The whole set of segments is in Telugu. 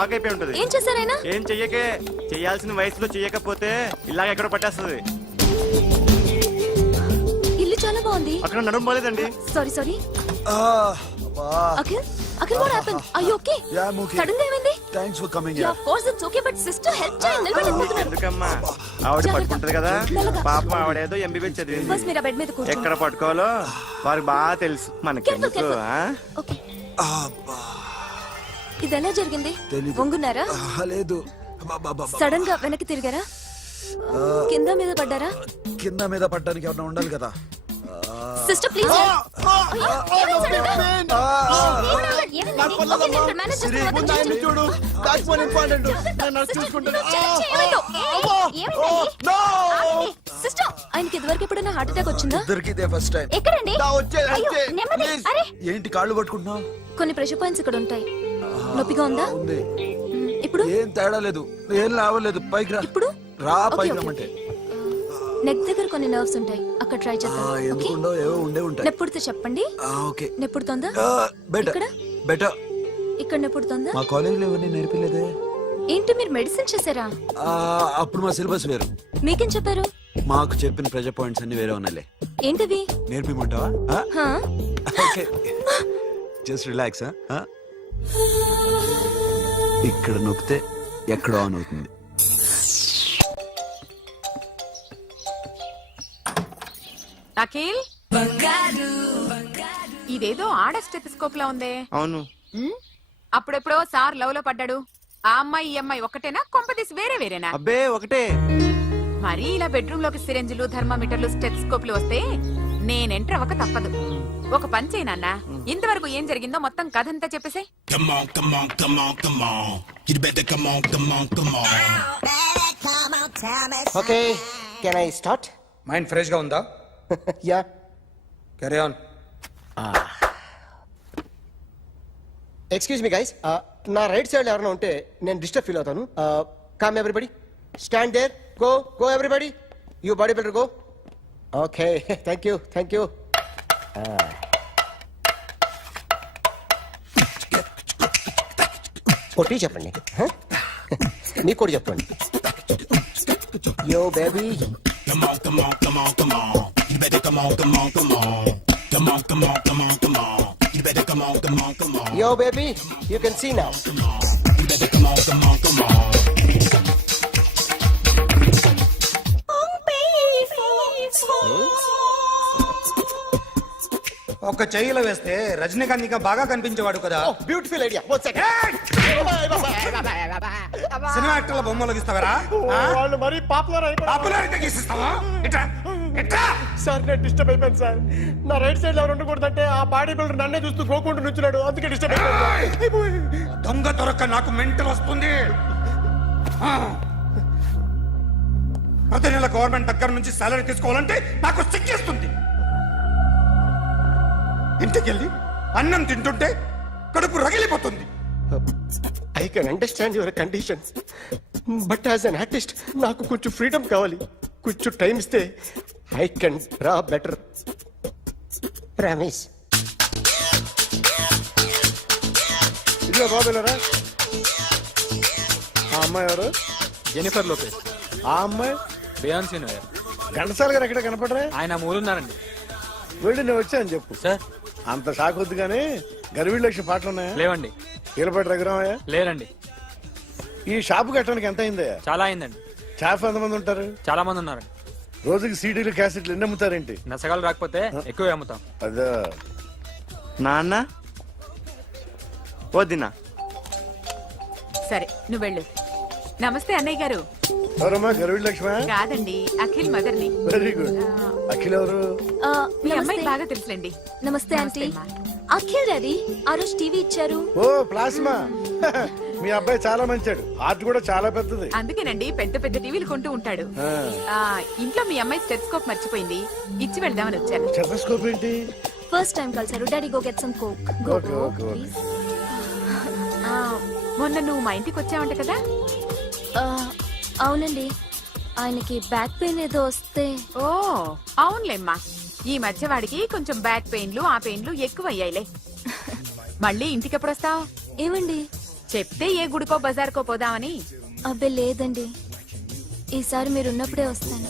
అయిపోయి ఉంటది. ఏం చేశారైనా? ఏం చెయ్యకే, చెయ్యాల్సిన వయసులో చెయ్యకపోతే ఇలాగ ఎక్కడ పట్టేస్తుంది. ఇల్లు చాలా బాగుంది. అక్కడ నడుము పోలేదండి. Sorry sorry. Akhil Akhil what happened? Are you okay? Yeah, I'm okay. Sudden గా ఏమైంది? Thanks for coming యా here. Of course it's okay but sister help చేయండి. నిలబడలేకపోతున్నారు. ఎందుకమ్మా, ఆవిడ పట్టుకుంటది కదా. పాపం ఆవిడేదో ఎంబీబీ చదివింది. ఫస్ట్ మీరు బెడ్ మీద కూర్చోండి. ఎక్కడ పట్టుకోవాలో వారికి బాగా తెలుసు. మనకెందుకు? ఓకే. అబ్బా, ఇది ఎలా జరిగింది? తెలీదు. వంగున్నారా? లేదు. సడన్ గా వెనక్కి తిరిగారా? కింద మీద పడ్డారా? కింద మీద పడ్డానికి ఎవరైనా ఉండాలి కదా. Sister please. చూడు, that's one important. నేను చూసుకుంటాను. సిస్టర్ ఆయనకి ఇదివరకు ఎప్పుడైనా హార్ట్ అటాక్ వచ్చిందా? ఇద్దరికి ఇదే ఫస్ట్ టైం. ఎక్కడండి? ఏంటి కాళ్ళు పట్టుకుంటున్నావు? కొన్ని ప్రెషర్ పాయింట్స్ ఇక్కడ ఉంటాయి. నొప్పిగా ఉందా? ఉంది. ఇప్పుడు ఏం తేడా లేదు, ఏం లావలేదు. పైకి రా. ఇప్పుడు రా, ఓకే, పైకి ఓకే. రమ్మంటే. నెక్ దగ్గర కొన్ని నర్వ్స్ ఉంటాయి, అక్కడ ట్రై చేద్దాం. ఓకే? ఎందుకుండో ఏవో ఉండే ఉంటాయి. నెప్పుడుతో చెప్పండి. ఓకే. నెప్పుడుతోందా? బెటర్ ఇక్కడ? బెటర్. ఇక్కడ నెప్పుడుతోందా? మా కాలేజీలో ఎవరిని నేర్పిలేదే. ఏంటి మీరు మెడిసిన్ చేశారా? అప్పుడు మా సిలబస్ వేరు. మీకేం చెప్పారు? మాకు చెప్పిన ప్రెజర్ పాయింట్స్ అన్ని వేరే ఉన్నాయిలే. ఏంటివి? నేర్పిమంటావా? హా? Okay, just relax. ఇక్కడ నొక్కితే ఎక్కడ ఆన్ అవుతుంది. అఖిల్, ఇదేదో ఆడ స్టెథోస్కోప్ లా ఉందే. అవును. అప్పుడెప్పుడో సార్ లవ్ లో పడ్డాడు. ఆ అమ్మాయి ఈ అమ్మాయి ఒకటేనా, కొంపదీసి వేరే వేరేనా? అబ్బే ఒకటే. మరి ఇలా బెడ్రూమ్ లోకి సిరెంజులు, థర్మామీటర్లు, స్టెథోస్కోప్లు వస్తే నేను ఎంటర్ అవ్వక తప్పదు. ఒక పని చేయి నాన్న, ఇంతవరకు ఏం జరిగిందో మొత్తం కథ అంతా చెప్పేసే. Okay, can I start? Mind fresh గా ఉందా? Yeah. Carry on. Excuse me guys, నా రైట్ సైడ్ ఎవరైనా ఉంటే నేను డిస్టర్బ్ ఫీల్ అవుతాను. Come everybody, stand there, go go everybody, you body builder go. Okay, thank you thank you. కొట్టి చెప్పండి, నీకు కూడా చెప్పండి. Yo baby, yo baby, you can see now. ఒక చెయ్యిలో వేస్తే రజనీకాంత్ ఇంకా బాగా కనిపించేవాడు కదా. Oh, beautiful idea. One second. సినిమా యాక్టర్ల బొమ్మలు గీస్తావరా? వాళ్ళు మరీ పాపులర్ అయిపోయారు. పాపులారిటీ గీసిస్తావా? ఇట్రా, ఇట్రా. సార్ నేను డిస్టర్బ్ అయిపోయాను సార్. నా రైట్ సైడ్ ఎవరు ఉండకూడదంటే ఆ బాడీ బిల్డర్ నన్నే చూస్తూ గోకుంటూ నుంచున్నాడు, అందుకే డిస్టర్బ్ అయిపోయాను. దొంగ దొరక్క నాకు మెంటల్ వస్తుంది. ప్రతి నెల గవర్నమెంట్ దగ్గర నుంచి సాలరీ తీసుకోవాలంటే నాకు సిగ్గేస్తుంది. ఇంటికెళ్ళి అన్నం తింటుంటే కడుపు రగిలిపోతుంది. I can understand your conditions, but as an artist నాకు కొంచెం ఫ్రీడమ్ కావాలి. కొంచెం టైం ఇస్తే I can draw better. Promise. ఇదిగో బాబులరా, ఆ అమ్మాయి ఎవరు? Jennifer Lopez. ఆ అమ్మాయి బియాన్సీ నోయర్. ఘంటసాల గారు ఎక్కడ కనపడరా? ఆయన మూలున్నారండి. వెళ్ళి నేను వచ్చాను చెప్పు. సార్ అంత షాక్ వద్దు కానీ గర్వీళ్ళ లక్ష పాటలు ఉన్నాయా? లేవండి. కీలపాటి రఘురామయ్య లేరండి. ఈ షాపు కట్టడానికి ఎంత అయిందయ్యా? చాలా అయిందండి. షాప్ ఎంతమంది ఉంటారు? చాలా మంది ఉన్నారండి. రోజుకి సీడీలు క్యాసెట్లు ఎన్ని అమ్ముతారేంటి? నసగాలు రాకపోతే ఎక్కువ అమ్ముతాం. అదే. నాన్న వదినా. సరే నువ్వు వెళ్ళు. నమస్తే అన్నయ్య గారు. ఎవరమ్మా? గర్వీళ్ళ లక్ష్మ? కాదండి, అఖిల్ మదర్ని. Very good. అఖిల్ ఎవరు? మీ అమ్మాయి బాగా తెలుసులేండి. నమస్తే ఆంటీ. అమ్మా. అఖిల్ డాడీ ఆ రోజు టీవీ ఇచ్చారు. ఓ ప్లాస్మా. మీ అబ్బాయి చాలా మంచాడు, హార్ట్ కూడా చాలా పెద్దది. అందుకేనండి పెద్ద పెద్ద టీవీలు కొంటూ ఉంటాడు. ఇంట్లో మీ అమ్మాయి స్టెథోస్కోప్ మర్చిపోయింది, ఇచ్చి వెళ్దామని వచ్చాను. స్టెథోస్కోప్ ఏంటి? ఫస్ట్ టైం కలిసారు. Daddy go get some coke. Go Okay, go okay, okay. Please. మొన్న నువ్వు మా ఇంటికి వచ్చావంట కదా. అవునండి, ఆయనకి బ్యాక్ పెయిన్ ఏదో వస్తే. ఓ అవునులేమ్మా, ఈ మధ్య వాడికి కొంచెం బ్యాక్ పెయిన్లు ఆ పెయిన్లు ఎక్కువ అయ్యాయిలే. మళ్ళీ ఇంటికి ఎప్పుడు వస్తావు? ఏమండి చెప్తే ఏ గుడికో బజార్కో పోదామని. అబ్బే లేదండి, ఈసారి మీరు ఉన్నప్పుడే వస్తాను.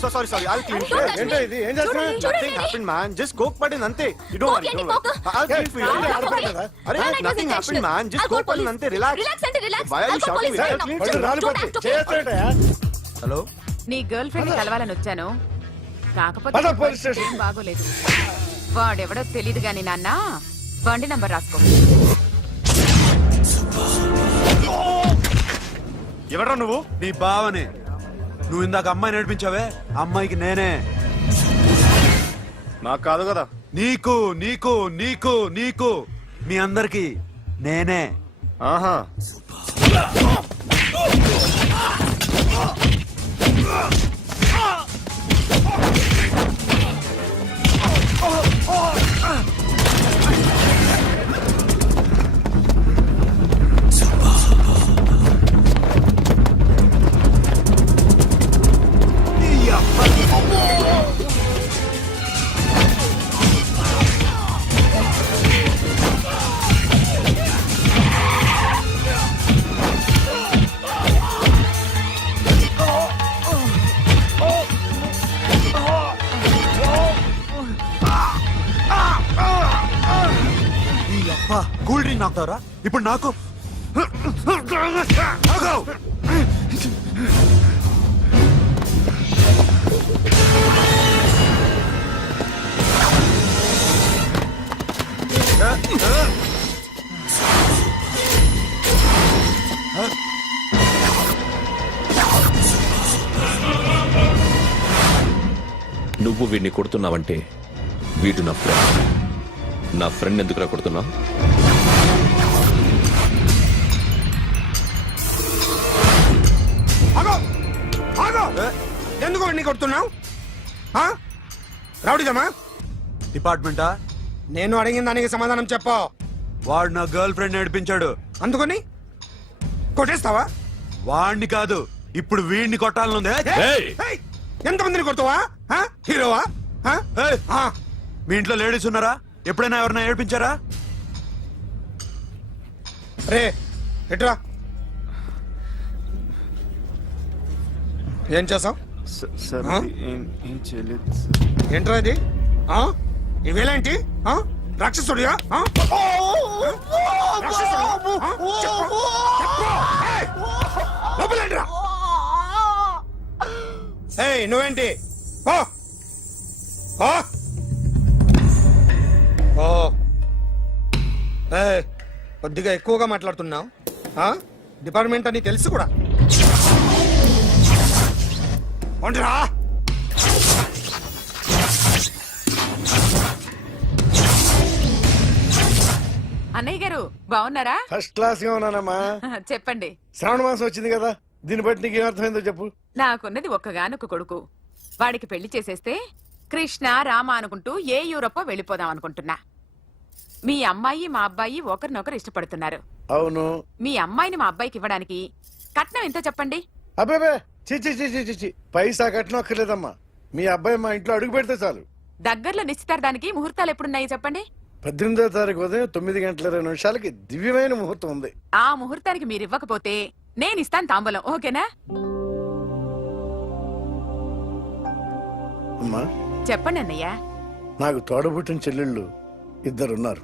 So sorry sorry I'll clean ఏంటో ఇది ఏం చేస్తున్నా nothing happened man just coke పడింది అంతే you don't worry I'll clean for you అరే nothing happened man just coke పడింది అంతే relax Why are you shouting? పళ్ళు రాలిపోతే చేస్తాడయా. హలో నీ గర్ల్ ఫ్రెండ్ కలవాలని వచ్చాను, కాకపోతే పద, నీ పోలీస్ స్టేషన్. ఏం బాగోలేదు. వాడెవడో తెలీదు గాని నాన్న, బండి నంబర్ రాసుకో. ఎవడ్రా నువ్వు? నీ బావనే. నువ్వు ఇందాక అమ్మాయి నడిపించావే, అమ్మాయికి నేనే. నాకు కాదు కదా. నీకు నీకు నీకు నీకు మీ అందరికి నేనే. ఆహా నీ అబ్బా కూల్ డ్రింక్ నాకుతావరా ఇప్పుడు నాకు? ఆగు! నువ్వు వీడిని కొడుతున్నావంటే వీడు నా ఫ్రెండ్. నా ఫ్రెండ్ ఎందుకురా కొడుతున్నావు? ఆగో ఆగో ఎందుకు వాడిని కొడుతున్నావు? రౌడీదమ్మా? డిపార్ట్మెంటా? నేను అడిగిన దానికి సమాధానం చెప్పు. వాడు నా గర్ల్ ఫ్రెండ్ నడిపించాడు. అందుకని కొట్టేస్తావా? వాడిని కాదు, ఇప్పుడు వీడిని కొట్టాలనుంది. ఏయ్! ఏయ్, ఎంతమందిని కొడతావా? హీరోవా? ఏయ్! మీ ఇంట్లో లేడీస్ ఉన్నారా? ఎప్పుడైనా ఎవరైనా ఏడిపించారా? రే ఎట్రా, ఏం చేసావు? సార్ ఆ? ఏం చేయలేదు. ఏంట్రా ఇది? ఇవేలాంటి రాక్షసుడియా? నువ్వేంటి? ఓ ఓ ఓ ఏయ్, కొద్దిగా ఎక్కువగా మాట్లాడుతున్నావు. డిపార్ట్మెంట్ అని తెలుసు కూడా. ఉండరా? అన్నయ్య గారు బాగున్నారా? ఫస్ట్ క్లాస్ గా ఉన్నానమ్మా. చెప్పండి. శ్రావణ మాసం వచ్చింది కదా, దీన్ని బట్టి నీకు ఏమర్థమైందో చెప్పు. నాకున్నది ఒక్కగానొక్క కొడుకు. వాడికి పెళ్లి చేసేస్తే కృష్ణ రామ అనుకుంటూ ఏ యూరోపో వెళ్ళిపోదాం అనుకుంటున్నా. మీ అమ్మాయి మా అబ్బాయి ఒకరినొకరు ఇష్టపడుతున్నారు. అవును. మీ అమ్మాయిని మా అబ్బాయికి ఇవ్వడానికి కట్నం ఎంతో చెప్పండి. అబ్బాబే చిచి చిచి చిచి పైసా కట్నం అక్కర్లేదమ్మా. మీ అబ్బాయి మా ఇంట్లో అడుగు పెడితే చాలు. దగ్గరలో నిశ్చితార్థానికి ముహూర్తాలు ఎప్పుడున్నాయి చెప్పండి. 18వ తారీఖు ఉదయం 9:20 దివ్యమైన ముహూర్తం ఉంది. ఆ ముహూర్తానికి మీరు ఇవ్వకపోతే నేను ఇస్తాను తాంబూలం. ఓకేనా? అమ్మా, చెప్పండి అన్నయ్య. నాకు తోడబుట్టిన చెల్లెళ్ళు ఇద్దరున్నారు.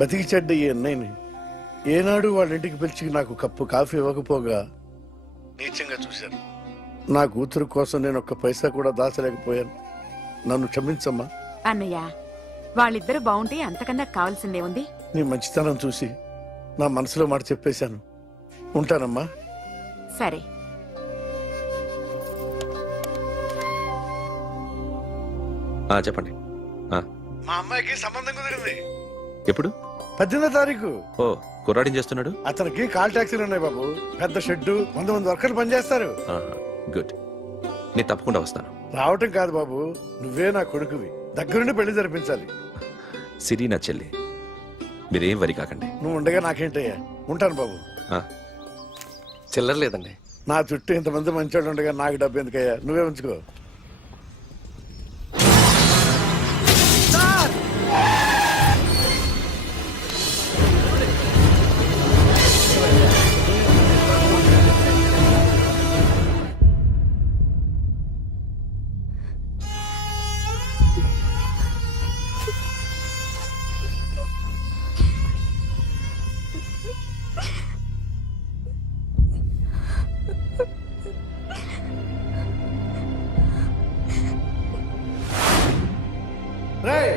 బతికి చెడ్డ ఈ అన్నయ్యని ఏనాడు వాళ్ళ ఇంటికి పిలిచి నాకు కప్పు కాఫీ ఇవ్వకపోగా నీచంగా చూశాను. నా కూతురు కోసం నేను ఒక్క పైసా కూడా దాచలేకపోయాను. నన్ను క్షమించమ్మా. అన్నయ్య, వాళ్ళిద్దరు బాగుంటే అంతకన్నా కావాల్సిందే ఉంది. నీ మంచితనం చూసి నా మనసులో మాట చెప్పేశాను. ఉంటానమ్మా. సరే. చెప్పండి. మా అమ్మాయికి సంబంధం కుదిరింది. ఎప్పుడు? 18వ తారీఖు. ఓ, కుర్రాడిని చేస్తున్నాడు. అతనికి కాల్ టాక్సీలు ఉన్నాయి బాబు. పెద్ద షెడ్, 100 మంది వర్కర్లు పనిచేస్తారు. గుడ్. నేను తప్పకుండా వస్తాను. రావటం కాదు బాబు, నువ్వే నా కొడుకువి. దగ్గరుండి పెళ్లి జరిపించాలి. సిరి నా చెల్లి, మీరేం వరి కాకండి. నువ్వు ఉండగా నాకేంటయ్యా. ఉంటాను బాబు. చిల్లర లేదండి. నా చుట్టూ ఇంతమంది మంచోళ్ళు ఉండగా నాకు డబ్బు ఎందుకయ్యా, నువ్వే ఉంచుకో. రేయ్,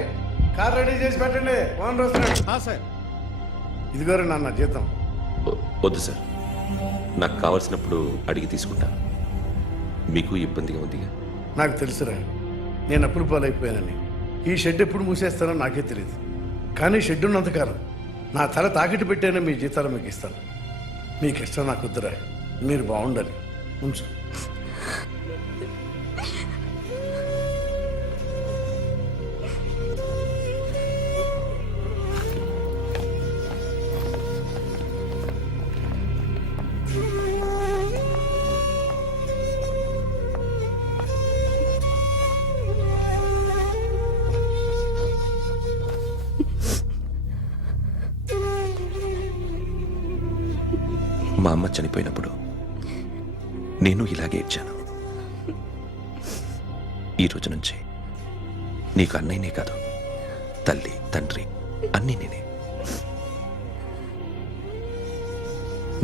కార్ రెడీ చేసి పెట్టండి, ఓనర్ వస్తున్నాడు. సార్ ఇదిగోరా నాన్న జీతం. వద్దు సార్, నాకు కావలసినప్పుడు అడిగి తీసుకుంటాను. మీకు ఇబ్బందిగా ఉందిగా. నాకు తెలుసురా, నేను అప్పులు పాలైపోయానని. ఈ షెడ్ ఎప్పుడు మూసేస్తానో నాకే తెలియదు. కానీ షెడ్ ఉన్నంతకాలం నా తల తాకట్టు పెట్టానే మీ జీతాలు మీకు ఇస్తాను. మీకు ఇష్టం నాకు వద్దురా, మీరు బాగుండాలి. ఉంచు. మా అమ్మ చనిపోయినప్పుడు నేను ఇలాగే ఇచ్చాను. ఈ రోజు నుంచి నీకు అన్నయ్యనే కాదు, తల్లి తండ్రి అన్నీ నేనే.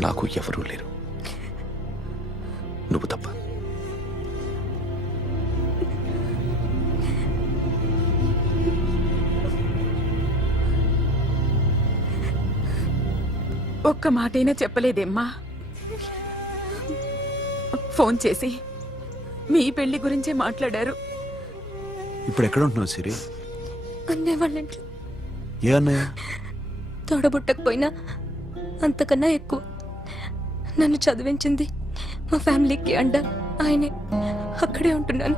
నాకు ఎవరూ లేరు, నువ్వు తప్ప. ఒక్క మాటైనా చెప్పలేదేమ్మా? ఫోన్ చేసి మీ పెళ్లి గురించే మాట్లాడారు. ఇప్పుడు ఎక్కడ ఉంటున్నావు సిరి? అన్నయ్య వాళ్ళ ఇంట్లో. ఏ అన్నయ్య? తోడబుట్టకపోయినా అంతకన్నా ఎక్కువ నన్ను చదివించింది మా ఫ్యామిలీకి అండ ఆయనే. అక్కడే ఉంటున్నాను.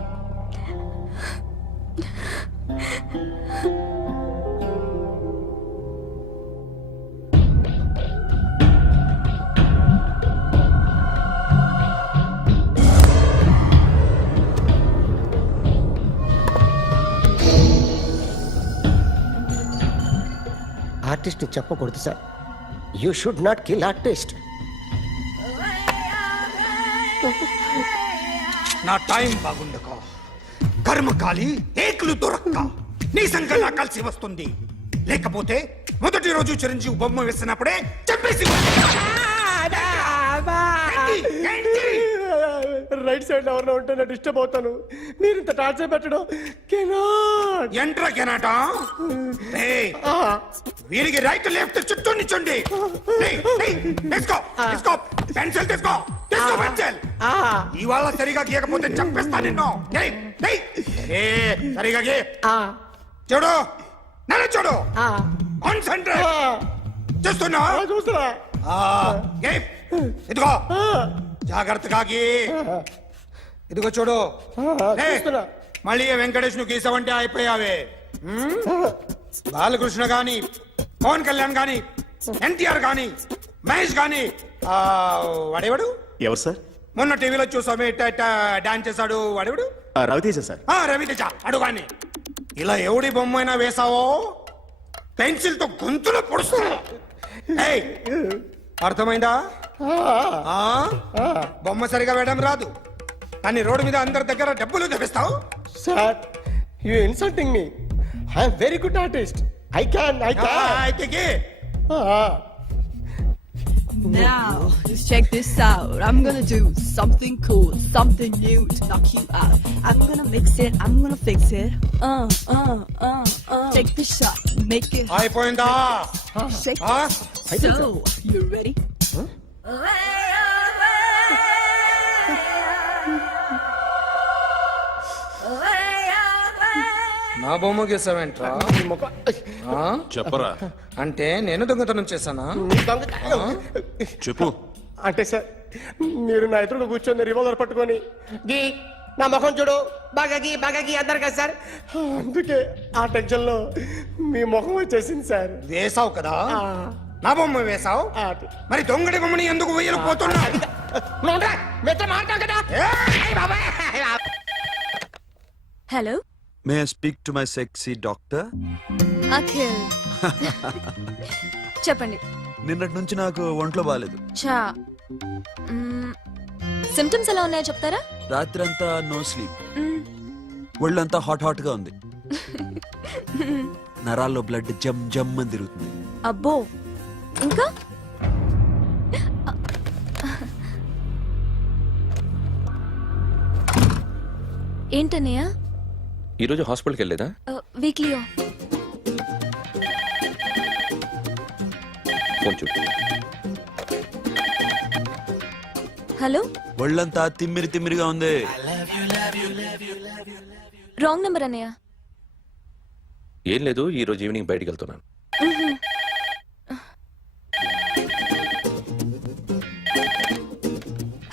ఆర్టిస్ట్ చెప్పకూడదు sir. You should not kill artist. నా టైం బాగుండకో, కర్మకాలి ఏకులు దొరక్క నీ సంఘంగా కలిసి వస్తుంది. లేకపోతే మొదటి రోజు చిరంజీవి బొమ్మ వేసినప్పుడే చెప్పేసి రైట్ సైడ్ ఎవరిలో ఉంటే నేను డిస్టర్బ్ అవుతాను. మీరు ఇంత టార్చర్ పెట్టడం ఎంట్రా కెనాటా. వీరికి రైట్ లెఫ్ట్ చుట్టూ నిచ్చండి. తీసుకో తీసుకో పెన్సిల్, తీసుకో తీసుకో పెన్సిల్. ఇవాళ సరిగా గీయకపోతే చంపేస్తా నిన్ను. సరిగా గీ. చూడు నన్ను చూడు, కాన్సంట్రేట్ చేస్తున్నా. చూస్తున్నా. ఇదిగో జాగ్రత్తగా గీ. ఇదిగో చూడు. మళ్ళీ వెంకటేష్ ను గీసావంటే అయిపోయావే. బాలకృష్ణ గాని, పవన్ కళ్యాణ్ గాని, ఎన్టీఆర్ గాని, మహేష్ గాని, వాడేవాడు ఎవరు సార్? మొన్న టీవీలో చూసామే డాన్స్ చేశాడు, వాడేవాడు? రవితేజ సార్. రవితేజ అడుగాని. ఇలా ఎవడి బొమ్మ అయినా వేసావో పెన్సిల్ తో గొంతులో పొడుస్తా. అర్థమైందా? బొమ్మ సరిగా వేయడం రాదు కానీ రోడ్డు మీద అందరి దగ్గర డబ్బులు తెప్పిస్తావు. Sir, you insulting me. I'm very good artist. I can అయితే Now, just check this out. I'm gonna do something cool, something new to knock you out. I'm gonna mix it, I'm gonna fix it. Take the shot, make it hot. అయిపోయిందా? Shake it. So, you ready? నా బొమ్మ గీసావేంట్రా? చెప్పరా. అంటే నేను దొంగతనం చేశానా? చెప్పు. అంటే సార్, మీరు నా ఎదురుగా కూర్చొని రివాల్వర్ పట్టుకొని గీ నా ముఖం చూడు బాగా గీ అన్నారు కదా సార్. అందుకే ఆ టెన్షన్ లో మీ ముఖం వచ్చేసింది సార్. వేసావు కదా, నా బొమ్మ వేశావు మరి దొంగడి బొమ్మని ఎందుకు వేయలు పోతున్నా hello may I speak to my sexy doctor Akhil చెప్పండి. నిన్నటి నుంచి నాకు ఒంట్లో బాగాలేదు. చా సిమ్టమ్స్ ఎలా ఉన్నాయో చెప్తారా? రాత్రి అంతా నో స్లీప్, మ్మ్. ఒళ్ళంతా హాట్ హాట్ గా ఉంది, నరాల్లో బ్లడ్ జమ్ జమ్ అని తిరుగుతుంది. అబ్బో, ఇంకా ఏంటన్నయ్య? ఈరోజు హాస్పిటల్కి వెళ్ళేదా? Weekly off. ఫోన్ చూడు. హలో, ఒళ్ళంతా తిమ్మిరి తిమ్మిరిగా ఉంది. రాంగ్ నెంబర్ అన్నయ్య. ఏం లేదు, ఈరోజు ఈవినింగ్ బయటికి వెళ్తున్నాను.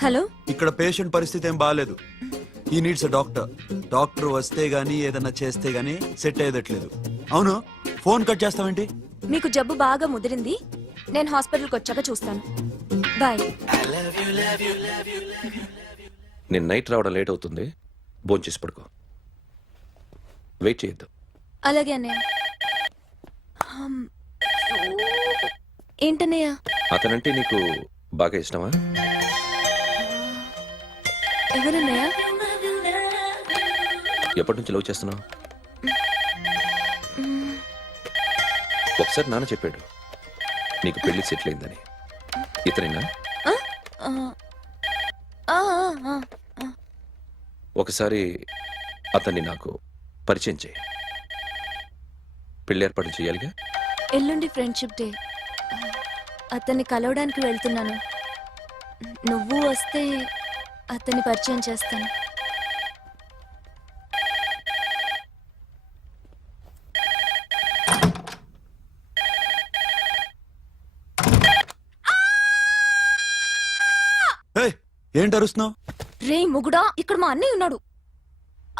హలో, ఇక్కడ పేషెంట్ పరిస్థితి ఏం బాగాలేదు. ఈ నీడ్స్ డాక్టర్. డాక్టర్ వస్తే గానీ ఏదన్నా చేస్తే గానీ సెట్ అయ్యేదట్లేదు. అవును, ఫోన్ కట్ చేస్తావేంటి? మీకు జబ్బు బాగా ముదిరింది, నేను హాస్పిటల్కి వచ్చాక చూస్తాను. బాయ్. నేను నైట్ రావడం లేట్ అవుతుంది, భోంచేసి పడుకో. వెయిట్ చేయొద్దు. అలాగే అన్నయ్య. ఏంటన్నయ్య? అతనంటే నీకు బాగా ఇష్టమా? ఎవరన్నయ్య? ఎప్పటి నుంచి లవ్ చేస్తున్నావు? ఒకసారి నాన్న చెప్పాడు నీకు పెళ్లి సెటిల్ అయిందని. ఇతనేనా? ఆ, ఆ, ఆ, ఆ. ఒకసారి అతన్ని నాకు పరిచయం చేయి. పెళ్లి ఏర్పాటు చేయాలిగా. ఎల్లుండి ఫ్రెండ్షిప్ డే, అతన్ని కలవడానికి వెళ్తున్నాను. నువ్వు వస్తే అతన్ని పరిచయం చేస్తాను. ఏయ్, ఏంటి అరుస్తున్నావు? రే ముగుడా, ఇక్కడ మా అన్నయ్య ఉన్నాడు.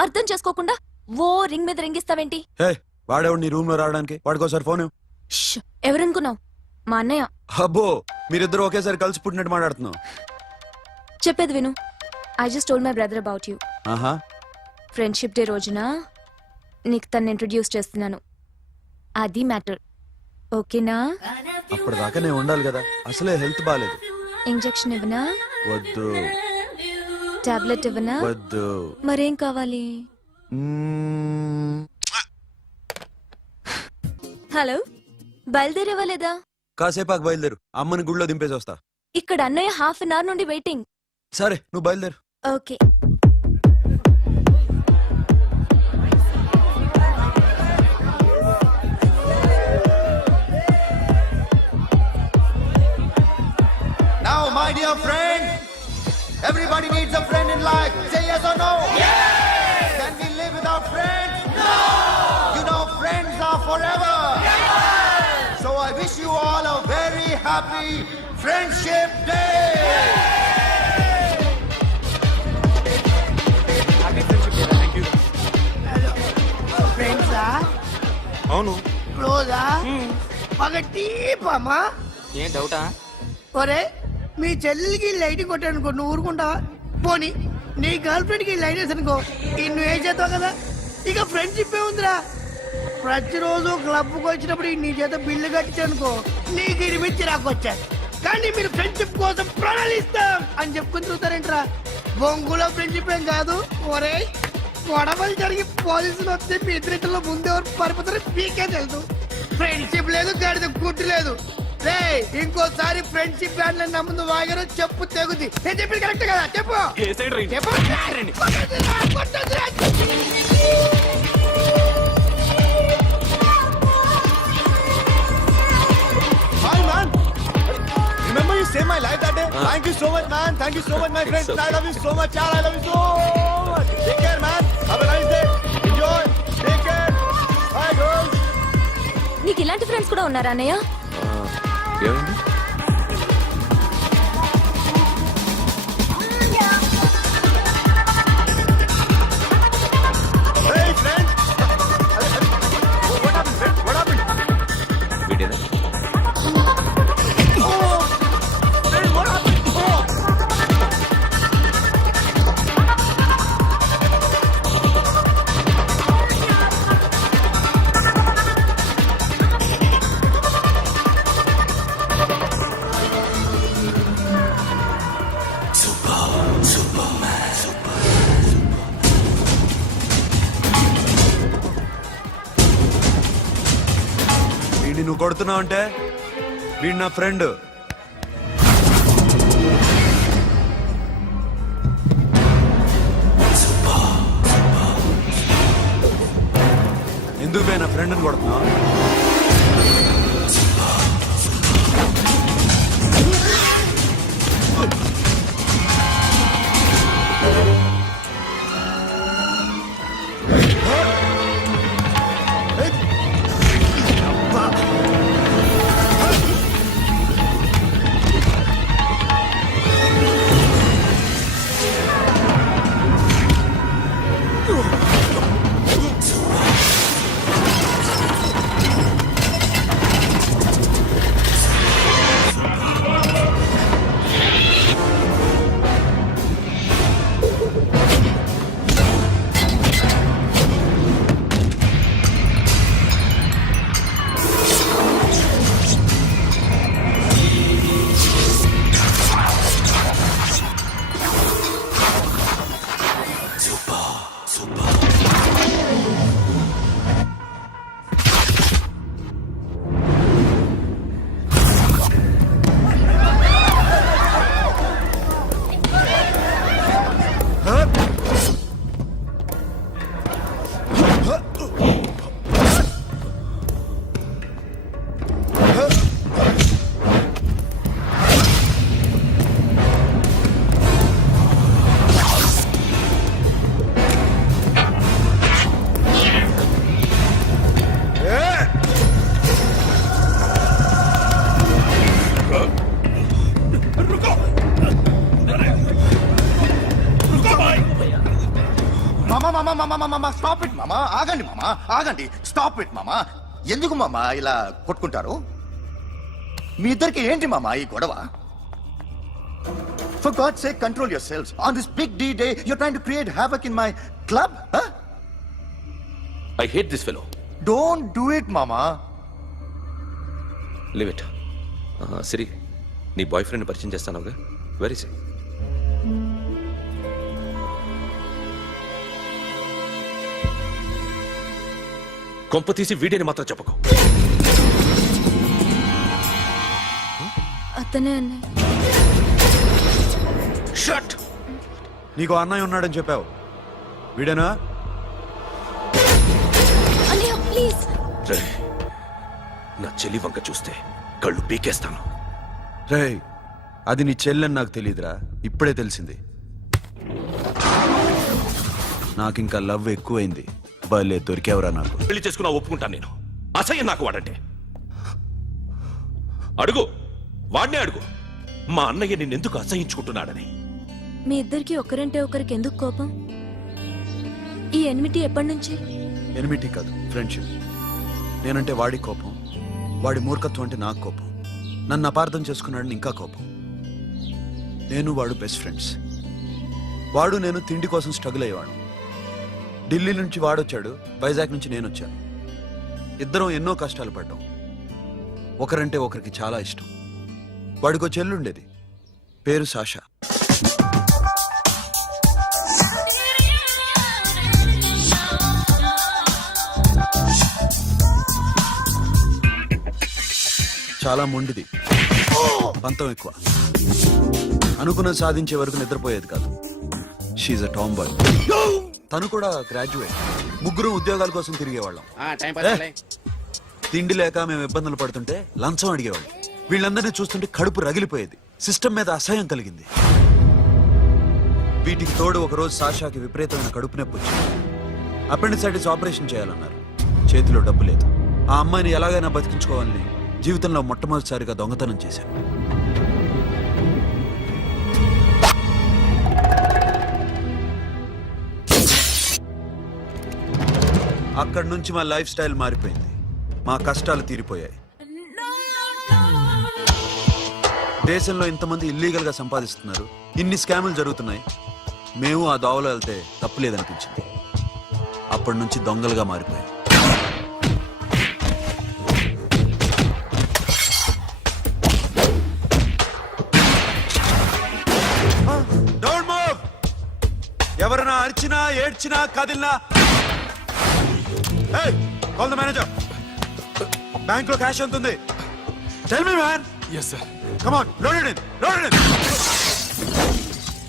అర్థం చేసుకోకుండా ఓ రింగ్ మీద రింగిస్తావేంటి? హే, వాడేవాడు నీ రూమ్ లో రావడానికి? వాడికోసారి ఫోన్ ఇవ్వు. ష్, ఎవరనుకున్నావు? మా అన్నయ్య. అబ్బో, మీరిద్దరు ఒకేసారి కలిసి పుట్టినట్టు మాట్లాడుతున్నావు. చెప్పేది విను. I just told my brother about you. ఆహా, ఫ్రెండ్షిప్ డే రోజున నీకు తను ఇంట్రొడ్యూస్ చేస్తున్నాను. అది మ్యాటర్. ఓకేనా? అప్పటిదాకా నేను ఉండాలి కదా, అసలే హెల్త్ బాగాలేదు. ఇంజెక్షన్ ఇవ్వనా? వద్దు టాబ్లెట్ ఇవ్వనా? వద్దు. మరేం కావాలి? మ్మ్. హలో, బయలుదేరేవా లేదా? కాసేపాకు బయలుదేరు, అమ్మని గుళ్ళో దింపేసి వస్తా. ఇక్కడ అన్నయ్య హాఫ్ అన్ అవర్ నుండి వెయిటింగ్. సరే, నువ్వు బయలుదేరు. Okay. Now, my dear friend, everybody needs a friend in life. Say yes or no. Yes. Can we live without friends? No. You know, friends are forever. Yes. So I wish you all a very happy Friendship Day. ఫ్రెండ్సా? అవును. క్లోజా? బాగా డీపమ్మా? ఏం డౌటా? ఒరే, మీ చెల్లెలికి లైటింగ్ కొట్టానుకో, నువ్వు ఊరుకుంటావా? పోనీ నీ గర్ల్ ఫ్రెండ్ కి లైట్ వేసి అనుకో, నువ్వు ఏం చేస్తావు కదా? ఇక ఫ్రెండ్షిప్ ఏ ఉందిరా. ప్రతిరోజు క్లబ్కి వచ్చినప్పుడు నీ చేత బిల్లు కట్టించనుకో, నీకు ఇరిమిచ్చి రాకొచ్చాను. కానీ మీరు ఫ్రెండ్షిప్ కోసం ప్రణాళిస్తాం అని చెప్పుకుని చూస్తారేంట్రా? బొంగులో ఫ్రెండ్షిప్ ఏం కాదు. ఒరే, గొడవలు జరిగి పోలీసులు వస్తే మీ ఇద్దరిలో ముందెవరు పరిపోతారో మీకే తెలుసు. ఫ్రెండ్షిప్ లేదు, గడిద గుడ్డు లేదు. రే, ఇంకోసారి ఫ్రెండ్షిప్ బ్యాండ్ నా ముందు వాగారో చెప్పు తెగుద్ది. నేను చెప్పింది కరెక్ట్ కదా? చెప్పు చెప్పు. Hi, man. Remember you saved my life that day? Thank you so much, man. Thank you so much, my friends. I love you so much, yaar. I love you so much. Take care, man. Have a nice day. Enjoy. Take care. Bye, girls. నీకు ఇలాంటి ఫ్రెండ్స్ కూడా ఉన్నారా అన్నయ్య? ఏమైంది? Hey, friend. What happened, friend? What happened? వీడేనా? నువ్వు కొడుతున్నావు అంటే వీడు నా ఫ్రెండ్. ఎందుకు పోయి నా ఫ్రెండ్ని కొడుతున్నావు? స్టాప్ ఇట్ మామా, ఆగండి మామా, ఆగండి. స్టాప్ ఇట్ మామా. ఎందుకు మామా ఇలా కొట్టుకుంటారు? మీ ఇద్దరికి ఏంటి మామా ఈ గొడవ? For God's sake, control yourselves. On this big D day, you're trying to create havoc in my club? Huh? I hate this fellow. Don't do it, mama. Leave it. Siri, నీ బాయ్ ఫ్రెండ్ పరిచయం చేస్తానుగా. వెరీ సే. కొంప తీసి వీడిని మాత్రం చెప్పకు. అతనే అన్నయ్య. షట్. నీకు అన్నయ్య ఉన్నాడని చెప్పావు, వీడేనా? అన్నయ్య ప్లీజ్. రేయ్, నా చెల్లి వంక చూస్తే కళ్ళు పీకేస్తాను. రేయ్, అది నీ చెల్లెని నాకు తెలియదురా, ఇప్పుడే తెలిసింది. నాకింకా లవ్ ఎక్కువైంది. భలే దొరికేవరా నాకు. పెళ్లి చేసుకున్నా ఒప్పుకుంటాను నేను. అసహ్యం నాకు వాడంటే. అడుగు, వాడినే అడుగు, మా అన్నయ్య నిన్నెందుకు అసహించుకుంటున్నాడని. మీ ఇద్దరికి ఒకరంటే ఒకరికి ఎందుకు కోపం? ఈ ఎనిమిటి ఎప్పటి నుంచి? ఎనిమిటీ కాదు, ఫ్రెండ్షిప్. నేనంటే వాడి కోపం, వాడి మూర్ఖత్వం అంటే నాకు కోపం. నన్ను అపార్థం చేసుకున్నాడని ఇంకా కోపం. నేను వాడు బెస్ట్ ఫ్రెండ్స్. వాడు నేను తిండి కోసం స్ట్రగుల్ అయ్యేవాడు. ఢిల్లీ నుంచి వాడొచ్చాడు, వైజాగ్ నుంచి నేను వచ్చాను. ఇద్దరం ఎన్నో కష్టాలు పడ్డాం. ఒకరంటే ఒకరికి చాలా ఇష్టం. వాడికో చెల్లుండేది, పేరు సాషా. చాలా మొండిది, పంతం ఎక్కువ. అనుకున్నది సాధించే వరకు నిద్రపోయేది కాదు. She a tomboy. తను కూడా గ్రాడ్యుయేట్. ముగ్గురు ఉద్యోగాల కోసం తిరిగేవాళ్ళం. తిండి లేక మేము ఇబ్బందులు పడుతుంటే లంచం అడిగేవాళ్ళం. వీళ్ళందరినీ చూస్తుంటే కడుపు రగిలిపోయేది. సిస్టమ్ మీద అసహ్యం కలిగింది. వీటికి తోడు ఒకరోజు సాషాకి విపరీతమైన కడుపు నొప్పి వచ్చింది. అపెండిసైటిస్ ఆపరేషన్ చేయాలన్నారు. చేతిలో డబ్బు లేదు. ఆ అమ్మాయిని ఎలాగైనా బతికించుకోవాలని జీవితంలో మొట్టమొదటిసారిగా దొంగతనం చేశాను. అక్కడి నుంచి మా లైఫ్ స్టైల్ మారిపోయింది. మా కష్టాలు తీరిపోయాయి. దేశంలో ఇంతమంది ఇల్లీగల్ గా సంపాదిస్తున్నారు, ఇన్ని స్కాములు జరుగుతున్నాయి. మేము ఆ దోవలో వెళ్తే తప్పులేదనిపించింది. అప్పటి నుంచి దొంగలుగా మారిపోయాం. Don't move. ఎవరైనా అరిచినా ఏడ్చినా కదిలినా, hey, call the manager. Bank లో క్యాష్ ఎంత ఉంది? Tell me man. Yes sir. Come on, load it in, load it in.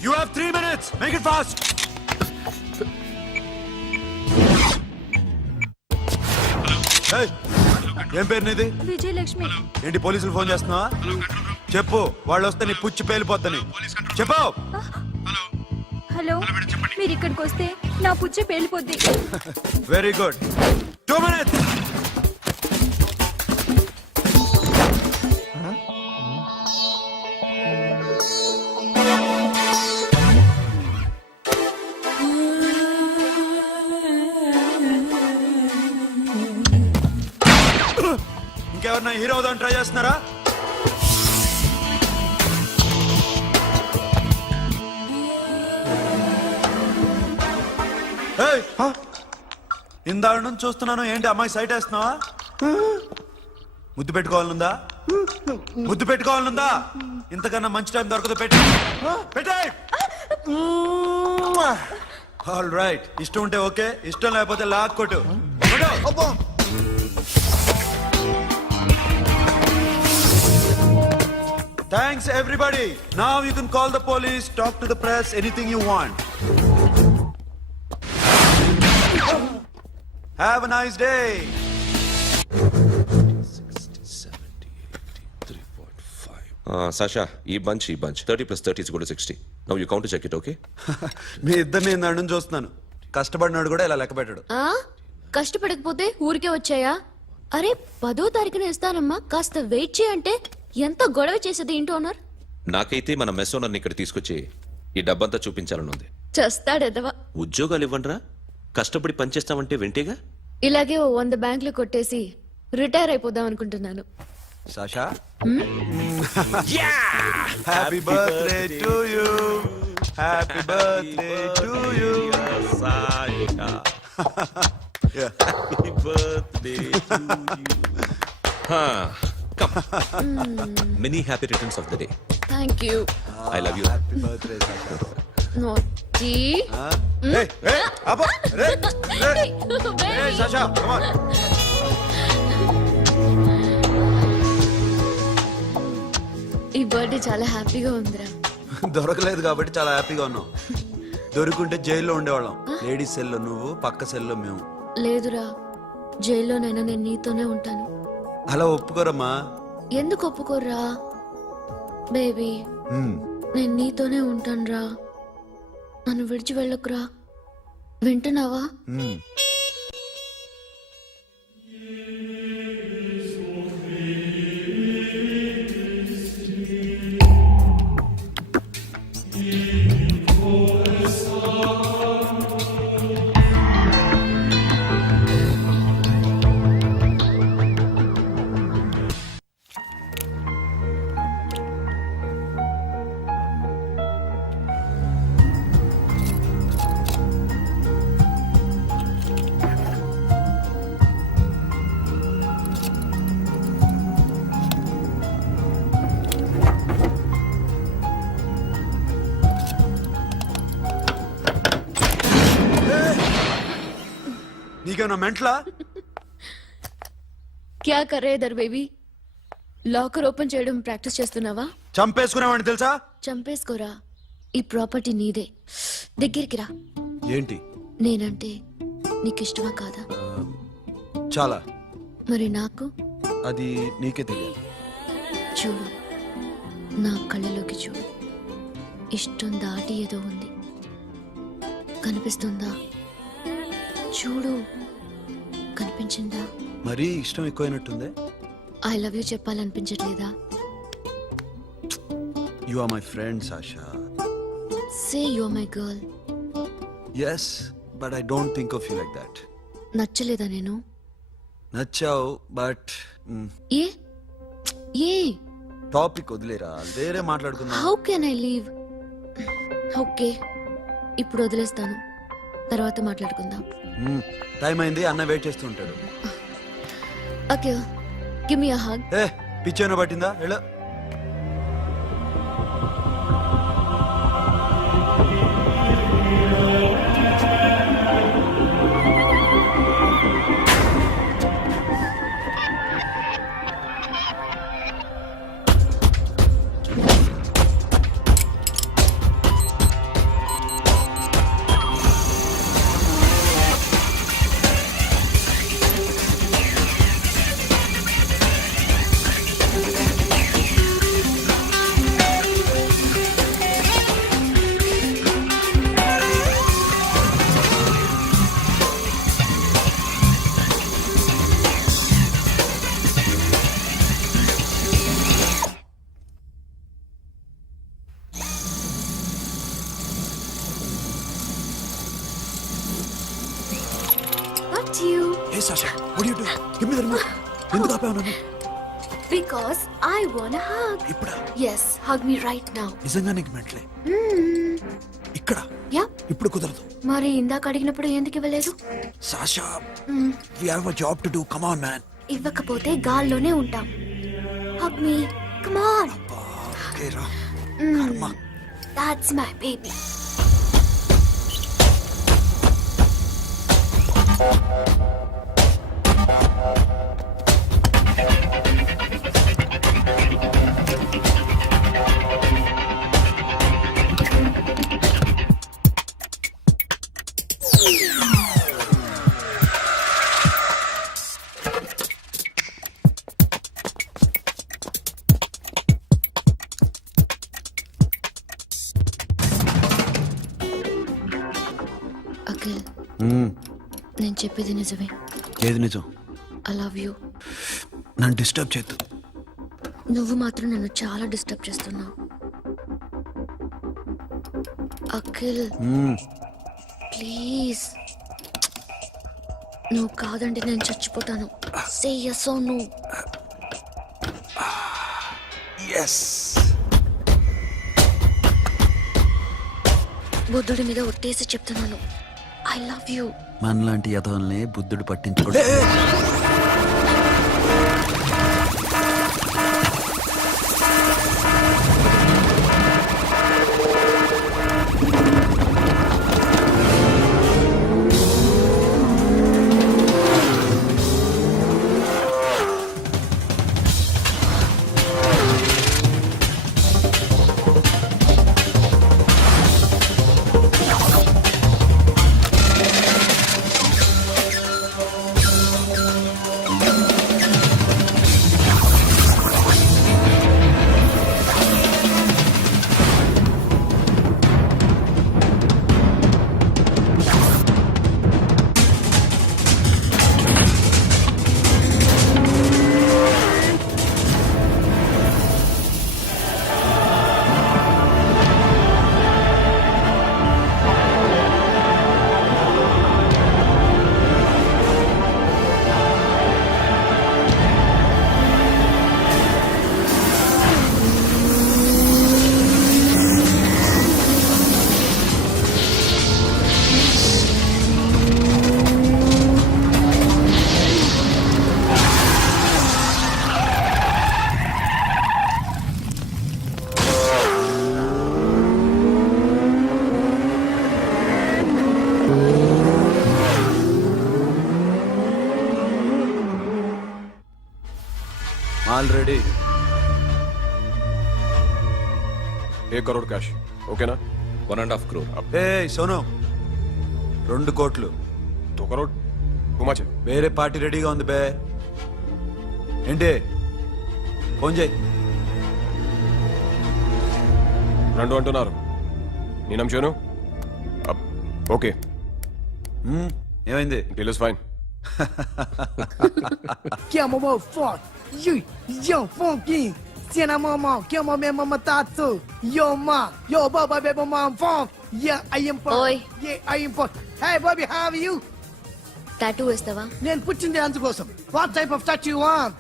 You have 3 minutes. Make it fast. ఏయ్, ఏం పేరు నీది? విజయలక్ష్మి. ఏంటి పోలీసులు ఫోన్ చేస్తున్నావా? చెప్పు, వాళ్ళు వస్తే నీ పుచ్చి పేలిపోద్దని చెప్పు. హలో, మీరు ఇక్కడికి వస్తే నా పుచ్చ పేలిపోద్ది. Very good. 2 minutes. ఇంకెవరన్నా హీరో అవుదాం ట్రై చేస్తున్నారా? ఏయ్, ఇందాక నుంచి చూస్తున్నాను, ఏంటి అమ్మాయి సైట్ వేస్తున్నావా? ముద్దు పెట్టుకోవాలనుందా? ముద్దు పెట్టుకోవాలనుందా? ఇంతకన్నా మంచి టైం దొరకదు. పెట్టే. ఆల్ రైట్, ఇష్టం ఉంటే ఓకే, ఇష్టం లేకపోతే లాక్ కొట్టు. Thanks everybody. Now you can call the police, talk to the press, anything you want. Have a nice day. 'Sasha, ఈ bunch 30 + 30 = 60. Now you count to check it, okay? మీ ఇద్దరిని ఇందాక నుంచి చూస్తున్నాను. కష్టపడినాడు కూడా ఇలా లెక్క పెట్టాడు. కష్టపడకపోతే ఊరికే వచ్చాయా? అరే 10వ తారీఖున ఇస్తానమ్మా, కాస్త వెయిట్ చేయంటే ఎంత గొడవ చేసేది ఏంటి ఓనర్. నాకైతే మన మెస్ ఓనర్ని ఇక్కడ తీసుకొచ్చి ఈ డబ్బంతా చూపించాలని ఉంది. చేస్తాడెదవా. ఉద్యోగాలు ఇవ్వండిరా, కష్టపడి పనిచేస్తామంటే వింటేగా. ఇలాగే 100 బ్యాంకులు కొట్టేసి రిటైర్ అయిపోదాం అనుకుంటున్నాను. Sasha? Happy birthday to you. Happy birthday to you. Sasha. Yeah. Happy birthday to you. Come. Many happy returns of the day. Thank you. I love you. Happy birthday, Sasha. నోటి. Hey, hey, Abba. Hey, hey, Sasha, come on. ఈ బర్త్డే చాలా హ్యాపీగా ఉందిరా. దొరకలేదు కాబట్టి చాలా హ్యాపీగా ఉన్నాం. దొరుకుంటే జైల్లో ఉండేవాళ్ళం. లేడీస్ సెల్లో నువ్వు, పక్క సెల్లో మేము. లేదురా, జైల్లోనైనా నేను నీతోనే ఉంటాను. అలా ఒప్పుకోరమ్మా. ఎందుకు ఒప్పుకోర్రా బేబీ? నేను నీతోనే ఉంటానురా, నన్ను విడిచి వెళ్ళకురా. వింటున్నావా? నీకేమన్నా మెంట్లా? క్యా కరే ఇధర్ బేబీ? లాకర్ ఓపెన్ చేయడం ప్రాక్టీస్ చేస్తున్నావా? చంపేసుకునేవాడిని తెలుసా? చంపేసుకోరా, ఈ ప్రాపర్టీ నీదే. దగ్గరికి రా. ఏంటి? నేనంటే నీకు ఇష్టమా కాదా? చాలా. మరి నాకు? అది నీకే తెలియదు. చూడు, నా కళ్ళలోకి చూడు. ఇష్టం దాటి ఏదో ఉంది, కనిపిస్తుందా? చూడు, కనిపించిందా? మరీ ఇష్టం ఎక్కువైనట్టుందే. ఐ లవ్ యూ చెప్పాలనిపించట్లేదా? You are my friend Sasha. Say you are my girl. Yes, but I don't think of you like that. నచ్చలేదా నేను? నచ్చావు, బట్ ఏ ఏ టాపిక్ వదిలేరా, వేరే మాట్లాడుకుందాం. How can I leave? Okay, ఇప్పుడు వదిలేస్తాను, తర్వాత మాట్లాడుకుందాం. టైం అయింది, అన్న వెయిట్ చేస్తూ ఉంటాడు. Okay, give me a hug. ఏ పిచ్చేనా పట్టిందా? వెళ్ళు. got you. Hey Sasha, what are you doing? Give me the remote. ఎందుకు ఆపావు నన్ను? Because I wanna hug. ఇప్పుడా? Yes, hug me right now. నిజంగా నీకు మెంటలే. ఇక్కడ Yeah. ఇప్పుడు కుదరదు. మరి ఇందాక అడిగినప్పుడు ఎందుకు ఇవ్వలేదు? Sasha, we have a job to do. Come on, man. ఇవ్వకపోతే గాల్లోనే ఉంటాం. Hug me. Come on. Okay, రా. కర్మ. That's my baby. అఖిల్, నేను చెప్పేది నిజమే. ఏది నిజం? I love you. నన్ను డిస్టర్బ్ చేయొద్దు. నువ్వు మాత్రం నన్ను చాలా డిస్టర్బ్ చేస్తున్నావు. అఖిల్ ప్లీజ్, నువ్వు కాదంటే నేను చచ్చిపోతాను. సే yes or no. ఎస్. బుద్ధుడి మీద ఒట్టేసి చెప్తున్నాను. I love you. మనలాంటి యథవల్ని బుద్ధుడు పట్టించుకోడు. Already 1 crore cash. ఓకేనా? 1.5 crore. ఏ సోను, 2 కోట్లు. 2 crore too much. వేరే పార్టీ రెడీగా ఉంది బే. ఏంటి? ఫోన్ చేయి. 2 అంటున్నారు. నేను నమ్మాను. ఓకే, ఏమైంది? Deal is fine. Que é uma foto. Yo, funky. Cena mama, que é uma mesma matatu. Yo, ma. Yo, baba, baby, mom, funk. Yeah, I am funk. Oi. Yeah, I am funk. Hey, Bobby, how are you? Tattoo వేస్తావా? నేను పుట్టింది అందుకోసం. What type of tattoo you want?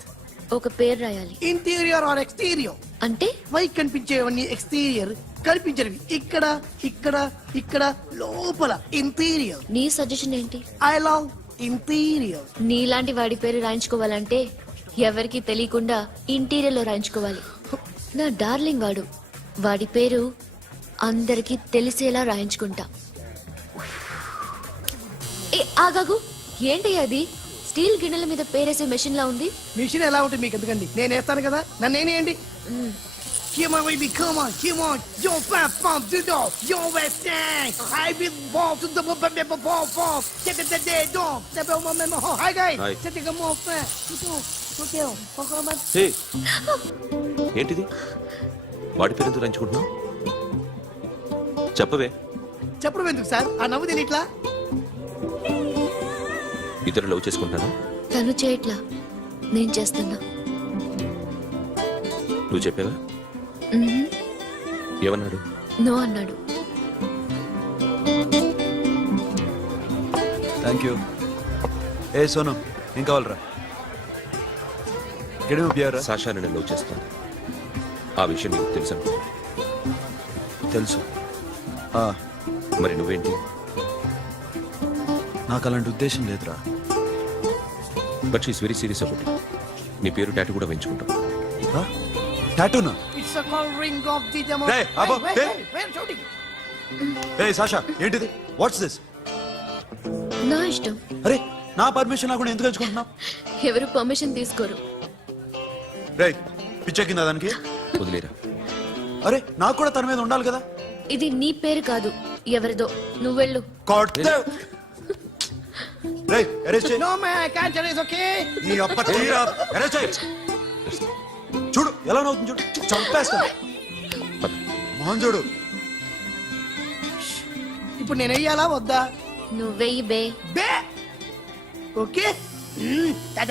ఒక పేరు రాయాలి. Interior or exterior? అంటే పైకి కనిపించేవన్నీ ఎక్స్టీరియర్, కనిపించేవి ఇక్కడ ఇక్కడ ఇక్కడ లోపల ఇంటీరియర్. నీ సజెషన్ ఏంటి? I love interior. నీలాంటి వాడి పేరు రాయించుకోవాలంటే ఎవరికి తెలియకుండా ఇంటీరియర్ లో రాయించుకోవాలి. నా డార్లింగ్ వాడు, వాడి పేరు అందరికి తెలిసేలా రాయించుకుంటా. ఏ ఆగాగు, ఏంటి అది? స్టీల్ గిన్నెల మీద పేరేసే మెషిన్ లా ఉంది. మిషన్ ఎలా ఉంటుంది మీకు ఎందుకండి? నేను వేస్తాను కదా, నన్ను నేనేయండి. Come on, baby, come on, come on. Yo, fam, fam, do do. Yo, West End. I be ball to the ball, ball. Get the dead dog. The bell, my hi, guys. Hi. Set the more fam. Okay, ఏంటిది? వాడి పేరు రంచుకుంటున్నావు? చెప్పవే. చెప్పడం ఎందుకు సార్? ఆ నవ్వు తిని ఇట్లా ఇతరులు లవ్ చేసుకుంటాను. తను చేయట్లా, నేను చేస్తున్నా. నువ్వు చెప్పావా? ఏమన్నాడు? నో అన్నాడు. Thank you. ఏ సోను ఏం కావాలరా గడిమ బియారా సాషా నేను లవ్ చేస్తాను ఆ విషయం నీకు తెలుసు తెలుసు ఆ, మరి నువ్వేంటి నాకు అలాంటి ఉద్దేశం లేదురా but she's very serious about నీ పేరు టాటూ కూడా వేయించుకుంటాం టాటూనా it's call ring of the demo Hey, Abba, hey. ఏ సాషా ఏంటిది వాట్స్ దిస్ నా ఇష్టం. అరే నా పర్మిషన్ లేకుండా ఎందుకు ఎంచుకుంటున్నావు ఎవరు పర్మిషన్ తీసుకోరు. రే పిచ్చెక్కిందా దానికి వదిలేరా అరే నాకు కూడా తన మీద ఉండాలి కదా ఇది నీ పేరు కాదు, ఎవరిదో. నువ్వెళ్ళు. రే అరెస్ట్ చేయి no man I can't tell it's okay. ఈ అప్ప తీరా అరెస్ట్ చేయి చూడు ఎలా నవ్వుతుంది చూడు చంపేస్తా మోహన్ చూడు ఇప్పుడు నేను వెయ్యాలా వద్దా? నువ్వెయ్యి బే. బే ఓకే